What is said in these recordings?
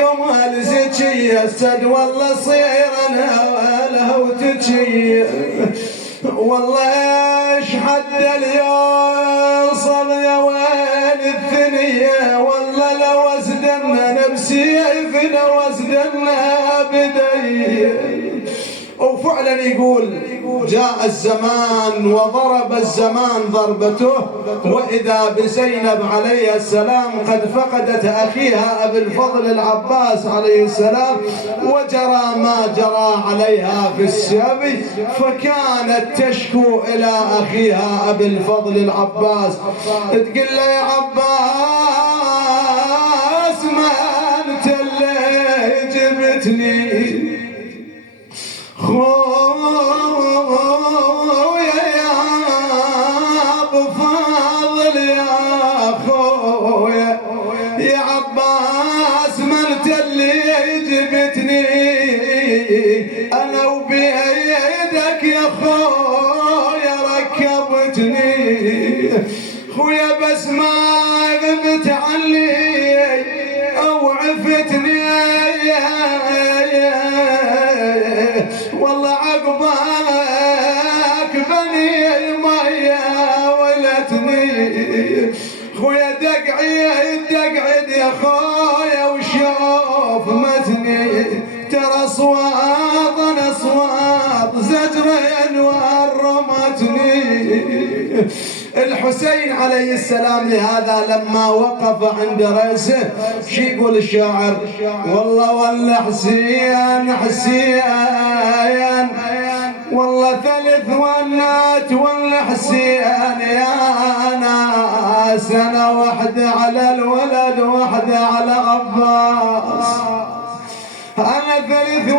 قمل زكي السد والله صير الهوى وتجي والله ايش حد اليوصل يا ويل الثنية والله لو ازدنا بسيف لو ازدنا بدي. وفعلا يقول جاء الزمان وضرب الزمان ضربته وإذا بزينب عليه السلام قد فقدت أخيها أبي الفضل العباس عليه السلام وجرى ما جرى عليها في السبي فكانت تشكو إلى أخيها أبي الفضل العباس تقول له يا عباس ما أنت اللي جبتني خويا يا ابو فاضل يا خويا يا عباس ما انت اللي جبتني انا وبيدك يا خويا ركبتني خويا بس ما غبت عني او عفتني والله عقبك بني المية ولتني خويا دقعد يا خويا وشوف متني ترى اصوات انا اصوات زجرين ورمتني. الحسين عليه السلام لهذا لما وقف عند رأسه شي يقول الشاعر والله ولا حسين حسين والله ثلث ونات ولا حسين يا ناس انا وحده على الولد وحده على عباس انا ثلث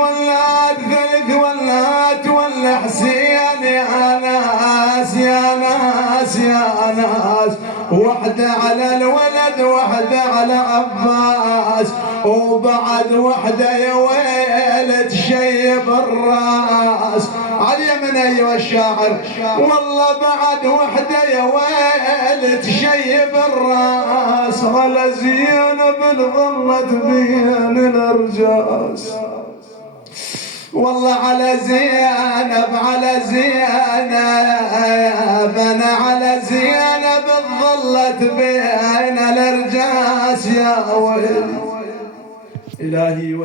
ولات ولا حسين يا ناس يا ناس يا ناس وحده على الولد وحده على عباس وبعد وحده يا ويل تشيب الراس علي من ايها الشاعر والله بعد وحده يا ويل تشيب الراس على زينب ظلت بين الارجاس والله على زينب انا على زينب ظلت بين الارجاس يا ويل إلهي